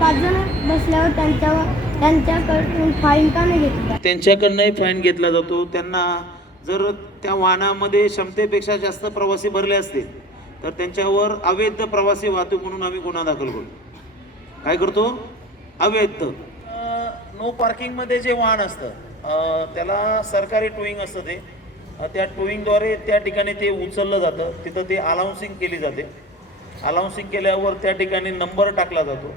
पाच जण बसल्यावर त्यांच्यावर त्यांच्याकडून फाईन का नाही घेतली? त्यांच्याकडनंही फाईन घेतला जातो. त्यांना जर त्या वाहनामध्ये क्षमतेपेक्षा जास्त प्रवासी भरले असतील तर त्यांच्यावर अवैध प्रवासी वाहतूक म्हणून आम्ही गुन्हा दाखल करतो काय करतो? अवैध. नो पार्किंगमध्ये जे वाहन असतं त्याला सरकारी टोईंग असतं ते. त्या टोईंगद्वारे त्या ठिकाणी ते उचललं जातं. तिथं ते अलाउन्सिंग केली जाते. अलाउन्सिंग केल्यावर त्या ठिकाणी नंबर टाकला जातो.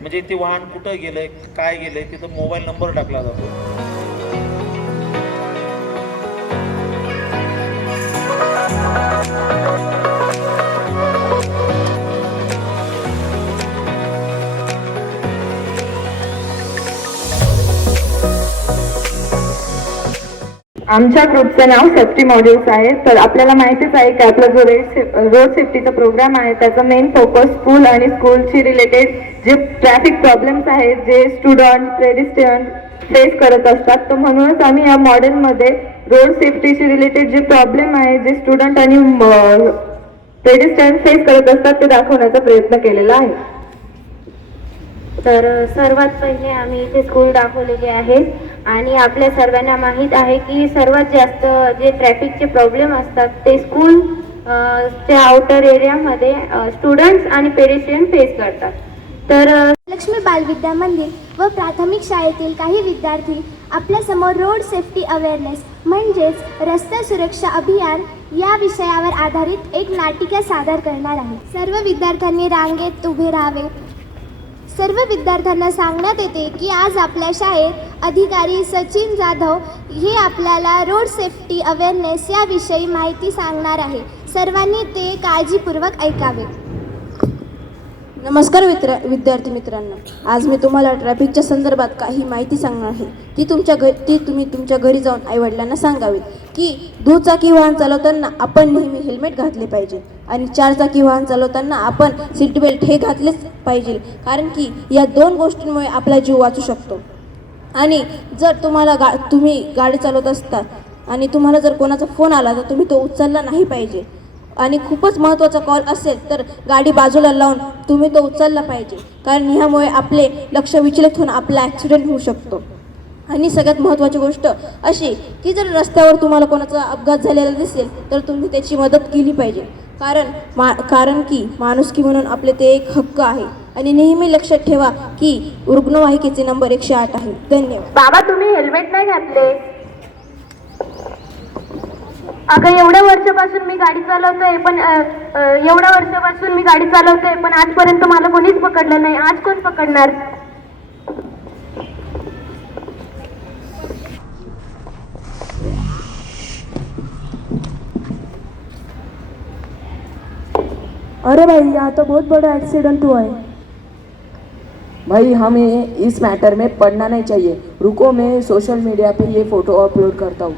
म्हणजे ते वाहन कुठं गेलंय काय गेलंय तिथं मोबाईल नंबर टाकला जातो. आमच्या ग्रुपचं नाव सेफ्टी मॉड्यूल्स आहे. तर आपल्याला माहितीच आहे की आपला जो रेड रोड सेफ्टीचा प्रोग्राम आहे त्याचा मेन फोकस स्कूल आणि स्कूलशी रिलेटेड जे ट्रॅफिक प्रॉब्लेम्स आहेत जे स्टुडंट पेडिस्ट्रियन फेस करत असतात तर म्हणूनच आम्ही या मॉडेलमध्ये रोड सेफ्टीशी रिलेटेड जे प्रॉब्लेम आहे जे स्टुडंट आणि पेडिस्ट्रियन फेस करत असतात ते दाखवण्याचा प्रयत्न केलेला आहे. तर सर्वात पहिले आम्ही इथे स्कूल दाखवलेले आहेत आणि आपल्या सर्वांना माहीत आहे की सर्वात जास्त जे ट्रॅफिकचे प्रॉब्लेम असतात ते स्कूल च्या आउटर एरियामध्ये स्टुडंट्स आणि पेडिस्ट्रियन फेस करतात. तर लक्ष्मी बालविद्या मंदिर व प्राथमिक शाळेतील काही विद्यार्थी आपल्यासमोर रोड सेफ्टी अवेअरनेस म्हणजेच रस्ते सुरक्षा अभियान या विषयावर आधारित एक नाटिका सादर करणार आहे. सर्व विद्यार्थ्यांनी रांगेत उभे राहावे. सर्व विद्यार्थ्यांना सांगण्यात येते की आज आपल्या शाळेत अधिकारी सचिन जाधव हे आपल्याला रोड सेफ्टी अवेअरनेस याविषयी माहिती सांगणार आहे. सर्वांनी ते काळजीपूर्वक ऐकावे. नमस्कार मित्र विद्यार्थी मित्रांनो. आज मी तुम्हाला ट्रॅफिकच्या संदर्भात काही माहिती सांगणार आहे. ती तुमच्या घ ती तुम्ही तुमच्या घरी जाऊन आईवडिलांना सांगावीत की दुचाकी वाहन चालवताना आपण नेहमी हेल्मेट घातले पाहिजे आणि चारचाकी वाहन चालवताना आपण सीट बेल्ट हे घातलेच पाहिजे. कारण की या दोन गोष्टींमुळे आपला जीव वाचू शकतो. आणि जर तुम्हाला गा तुम्ही गाडी चालवत असता आणि तुम्हाला जर कोणाचा फोन आला तर तुम्ही तो उचलला नाही पाहिजे. आणि खूपच महत्त्वाचा कॉल असेल तर गाडी बाजूला लावून तुम्ही तो उचलला पाहिजे. कारण ह्यामुळे आपले लक्ष विचलित होऊन आपला ॲक्सिडेंट होऊ शकतो. आणि सगळ्यात महत्त्वाची गोष्ट अशी की जर रस्त्यावर तुम्हाला कोणाचा अपघात झालेला दिसेल तर तुम्ही त्याची मदत केली पाहिजे. कारण मा कारण की माणुसकी म्हणून आपले ते एक हक्क आहे. आणि नेहमी लक्षात ठेवा की रुग्णवाहिकेचे नंबर एकशे आठ आहे. धन्यवाद. बाबा तुम्ही हेल्मेट नाही घातले? अगं एवढ्या वर्षापासून मी गाडी चालवतोय पण अ, अ, एवढ्या वर्षापासून मी गाडी चालवतोय पण आजपर्यंत मला कोणीच पकडलं नाही. आज कोण पकडणार? अरे भाई यहाँ तो बहुत बड़ा एक्सीडेंट हुआ है। भाई हमें इस मैटर में पढ़ना नहीं चाहिए। रुको मैं सोशल मीडिया पे ये फ़ोटो अपलोड करता हूँ।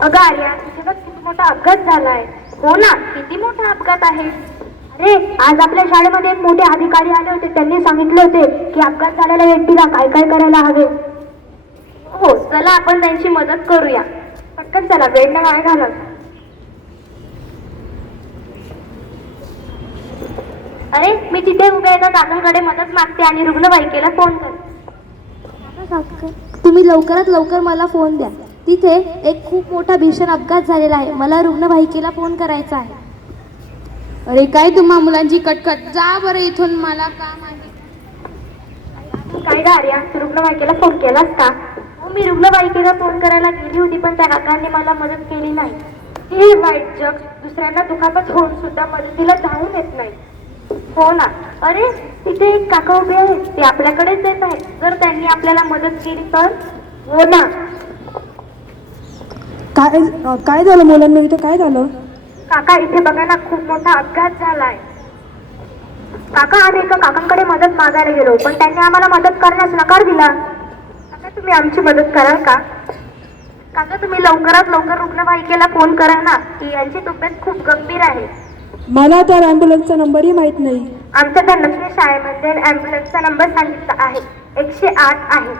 अगं आर्या तुझ्या किती मोठा अपघात झालाय. हो ना किती मोठा अपघात आहे? अरे आज आपल्या शाळेमध्ये एक मोठे अधिकारी आले होते. त्यांनी सांगितले होते की अपघात झालेल्या व्यक्तीला काय काय करायला हवे. हो चला आपण त्यांची मदत करूया. पटकन चला वेळ न काय घालत अरे मी तिथे उभ्या एका काकांकडे मदत मागते आणि रुग्णवाहिकेला फोन करते. तुम्ही लवकरात लवकर मला फोन द्या. तिथे एक खूप मोठा भीषण अपघात झालेला आहे. मला रुग्णवाहिकेला फोन करायचा आहे. अरे काय तुम्हा मुलांची कटकट? जा बरं इथून मला काम आहे. काय ग आर्या? तू रुग्णवाहिकेला फोन केलास का? हो मी रुग्णवाहिकेला फोन करायला गेली होती पण त्या काकांनी मला मदत केली नाही. हे वाईट जग. दुसऱ्यांना दुखापत होऊन सुद्धा मदतीला धावून येत नाही. हो ना? अरे तिथे एक काका उभे आहेत. ते आपल्याकडेच येत आहेत. जर त्यांनी आपल्याला मदत केली तर? हो ना? काय काय झालं मुलांना? इथं काय झालं? काका इथे बघा ना खूप मोठा अपघात झालाय. काका आम्ही एका काकांकडे मदत मागायला गेलो पण त्यांनी आम्हाला मदत करण्यास नकार दिला. काका तुम्ही आमची मदत कराल का? काका तुम्ही लवकरात लवकर रुग्णवाहिकेला फोन करा ना की यांची तब्येत खूप गंभीर आहे. मला तर ॲम्ब्युलन्सचा नंबरही माहीत नाही. आमच्या त्या लक्ष्मी शाळेमध्ये ॲम्ब्युलन्सचा नंबर सांगितला आहे. एकशे आठ आहे.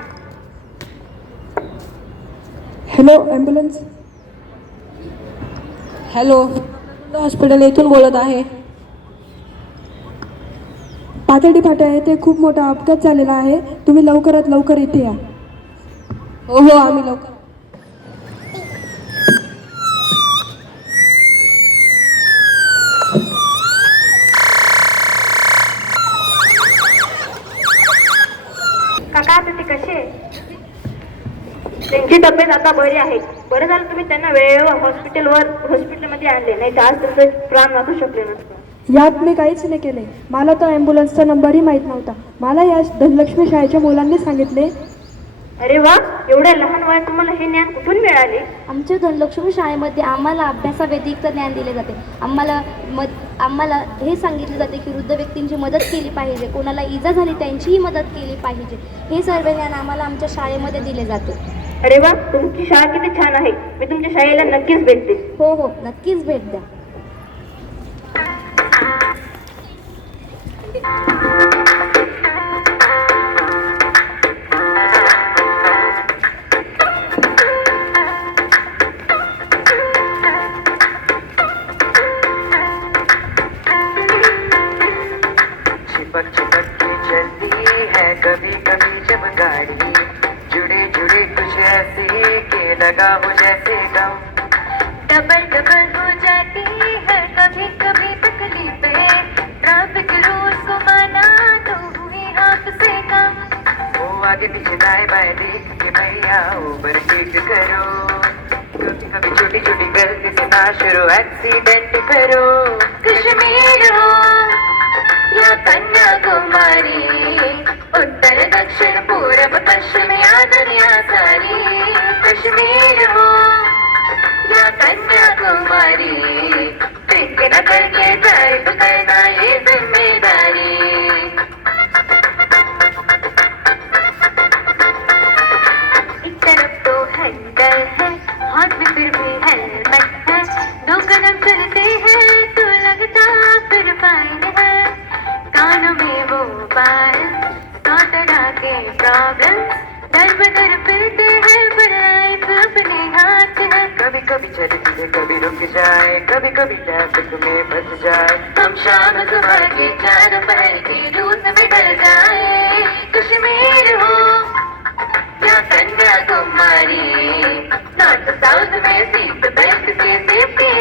हॅलो ॲम्ब्युलन्स हॅलो हॉस्पिटल येथून बोलत आहे. पाथर्डी फाटा येथे खूप मोठा अपघात झालेला आहे. तुम्ही लवकरात लवकर इथे या. हो हो आम्ही लवकर. काका आता ते कसे? त्यांची तब्येत आता बरी आहे. बरं झालं तुम्ही त्यांना वेळेवर हॉस्पिटलवर हॉस्पिटलमध्ये आणले. नाही तर आज त्यांचं प्राण वाचू शकले नसतं. यात मी काहीच नाही केले. मला तो ॲम्ब्युलन्सचा नंबरही माहीत नव्हता. मला या धनलक्ष्मी शाळेच्या मुलांनी सांगितले. अरे वा एवढ्या लहान वयात तुम्हाला हे ज्ञान कुठून मिळाले? आमच्या धनलक्ष्मी शाळेमध्ये आम्हाला अभ्यासाव्यतिरिक्त ज्ञान दिले जाते. आम्हाला मद आम्हाला हे सांगितले जाते की वृद्ध व्यक्तींची मदत केली पाहिजे. कोणाला इजा झाली त्यांचीही मदत केली पाहिजे. हे सर्व ज्ञान आम्हाला आमच्या शाळेमध्ये दिले जाते. अरे वा तुमची शाळा किती छान आहे. मी तुमच्या शाळेला नक्कीच भेटते. हो हो नक्कीच भेट द्या. ऐसे के लगा हो जैसे डबल डबल हो जाती है कभी कभी तकलीफें। ट्रैफ़िक रूल्स को माना तो हुई हाथ से कम। वो आगे पीछे दाएँ बाएँ देख के भैया ओवर टेक करो। कभी कभी छोटी छोटी गलती से ना शुरू एक्सीडेंट करो। कश्मीर हो या कन्याकुमारी उत्तर दक्षिण पूर्व पश्चिम या दुनिया सारी। तो हैंडल है हाथ में फिर भी हेलमेट है दो कदम चलते हैं तो लगता फिर फाइन है कानों में वो बाल सौ तरह के प्रॉब्लम दर बदर फिरते हैं पर लाइफ अपने हाथ है कभी कभी चलती है कभी रुक जाए कभी कभी ट्रैफ़िक में फंस जाए हम शाम सुबह के चार पहर की धूप में डर जाए कश्मीर हो या कन्याकुमारी नॉर्थ साउथ में सीट बेल्ट से सेफ्टी